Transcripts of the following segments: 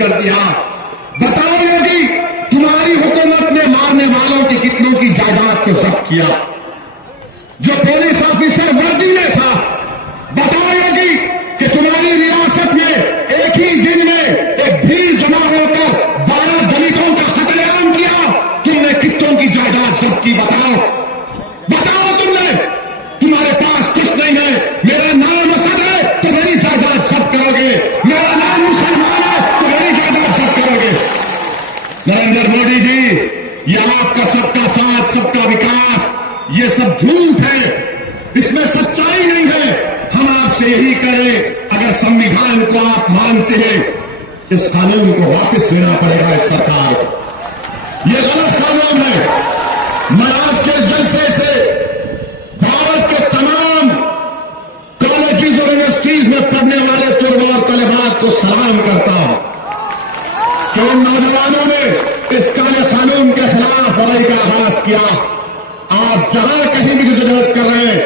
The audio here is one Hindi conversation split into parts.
कर दिया। बताओ योगी, तुम्हारी हुकूमत ने मारने वालों की कितनों की जायदाद को जब्त किया? जो पुलिस ऑफिसर वर्दी में था, बताओ योगी कि तुम्हारी रियासत में एक ही दिन में एक भीड़ जमा होकर 12 दलितों का कत्लेआम किया। तुमने कितनों की जायदाद जब्त की? बताओ तुमने। तुम्हारे पास कुछ नहीं है। मेरा नाम असद है तो मेरी जायदाद जब्त करोगे। मेरा नाम मुसलमान है तो मेरी जायदाद जब्त करोगे। नरेंद्र मोदी जी, यह आपका सबका साथ सबका विकास, ये सब झूठ है, इसमें सच्चाई नहीं है। हम आपसे यही करें, अगर संविधान को आप मानते हैं, इस कानून को वापस लेना पड़ेगा इस सरकार को। ये गलत कानून है। मैं आज के जलसे से भारत के तमाम कॉलेजेस और यूनिवर्सिटीज में पढ़ने वाले तुलबा और तलबात को सलाम करता हूं कि उन नौजवानों ने इस काले कानून के खिलाफ लड़ाई का आगाज किया। आप जहां कहीं भी जरूरत कर रहे हैं,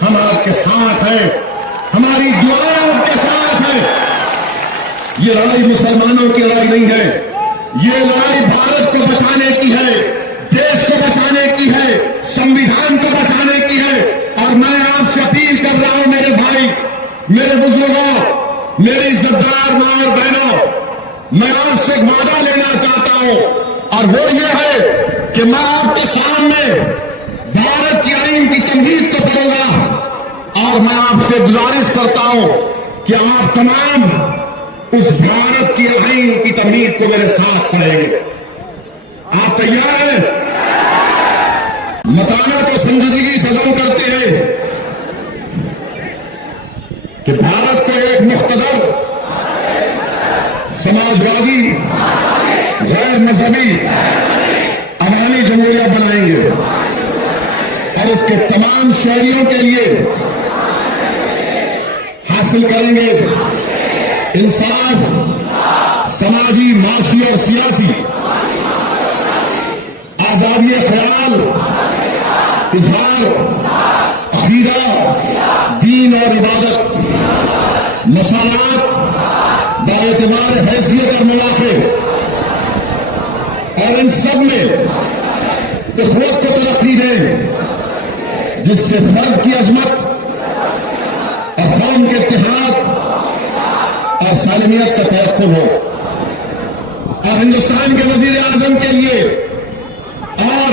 हम आपके साथ हैं, हमारी दुआएं आपके साथ हैं। ये लड़ाई मुसलमानों की लड़ाई नहीं है, ये लड़ाई भारत को बचाने की है, देश को बचाने की है, संविधान को बचाने की है। और मैं आपसे अपील कर रहा हूं मेरे भाई, मेरे बुजुर्गों, मेरी इज्जतदार मां और बहनों, मैं आपसे एक वादा लेना चाहता हूं, और वो ये है कि मैं आपके सामने भारत की आईन की तमहीद को पढ़ूंगा और मैं आपसे गुजारिश करता हूं कि आप तमाम उस भारत की आईन की तमहीद को मेरे साथ पढ़ेंगे। आप तैयार हैं? मताना तो संजीदगी से हजम करते हैं कि भारत को एक मुख्तदर, समाजवादी, गैर मजहबी, अवामी जमहूरिया बनाएंगे और इसके तमाम शहरियों के लिए हासिल करेंगे इंसाफ, समाजी, माशी और सियासी आजादी ख्याल, इजहार, अकीदा, दीन और इबादत, मसालात, बाएतबार हैसियत और मौके, और इन सब में इखवत को तरक्की दें जिससे फर्द की अजमत और कौम के इत्तेहाद और सालमियत का तयक्कुन हो। और हिंदुस्तान के वजीर आजम के लिए और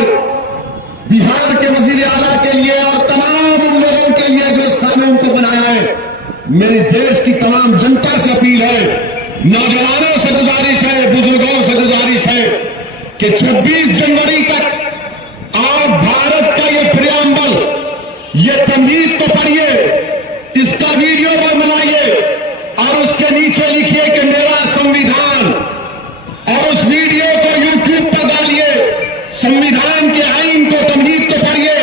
बिहार के वजीर आला के लिए और तमाम उन लोगों के लिए जो इस कानून को बनाया है, मेरे देश की तमाम जनता से अपील है, नौजवानों से गुजारिश है, बुजुर्गों से गुजारिश है कि 26 जनवरी तक आप भारत का ये प्रियम्बल, ये तमहीद को पढ़िए, इसका वीडियो बनाइए और उसके नीचे लिखिए कि मेरा संविधान, और उस वीडियो को यूट्यूब पर डालिए। संविधान के आईन को, तमहीद को पढ़िए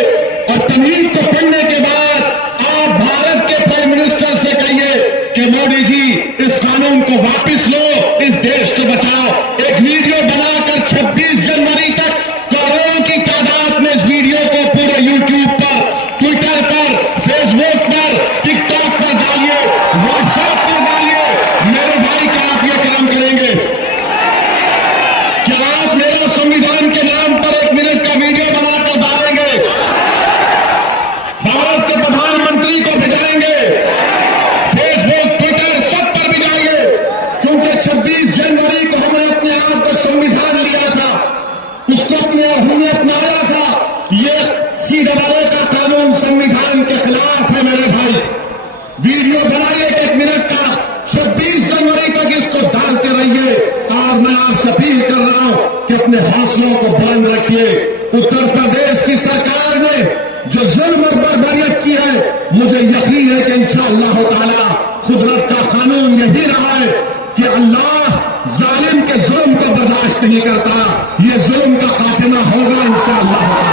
और तमहीद को पढ़ने के बाद आप भारत के प्राइम मिनिस्टर से कहिए कि मोदी जी इस कानून को वापस लो, इस देश को बचाओ। एक वीडियो बनाकर 26 जनवरी तक करोड़ों की तादाद में इस वीडियो को पूरे यूट्यूब पर, ट्विटर पर, फेसबुक पर, टिकटॉक पर डालिए, व्हाट्सएप पर डालिए। मेरे भाई क्या आप ये काम करेंगे? क्या आप मेरा संविधान के नाम पर 1 मिनट का वीडियो बनाकर डालेंगे? भारत के प्रधानमंत्री को भिजाएंगे, फेसबुक, ट्विटर सब पर भिजाइए, क्योंकि 26 जनवरी को हमने अपने आप को संविधान लिया था, उसको हमने अपनाया था। ये सीधे का कानून संविधान के खिलाफ है मेरे भाई। वीडियो बनाइए 1 मिनट का, 26 जनवरी तक इसको डालते रहिए। और मैं आपसे अपील कर रहा हूं कि अपने हौसलों को बुलंद रखिए। उत्तर प्रदेश की सरकार ने जो जुल्म और बर्बरियत की है, मुझे यकीन है कि इंशाअल्लाह ताला कुदरत का कानून यही रहा है कि अल्लाह जालिम के जुल्म को बर्दाश्त नहीं करता। ये जुल्म का खात्मा होगा इंशाअल्लाह।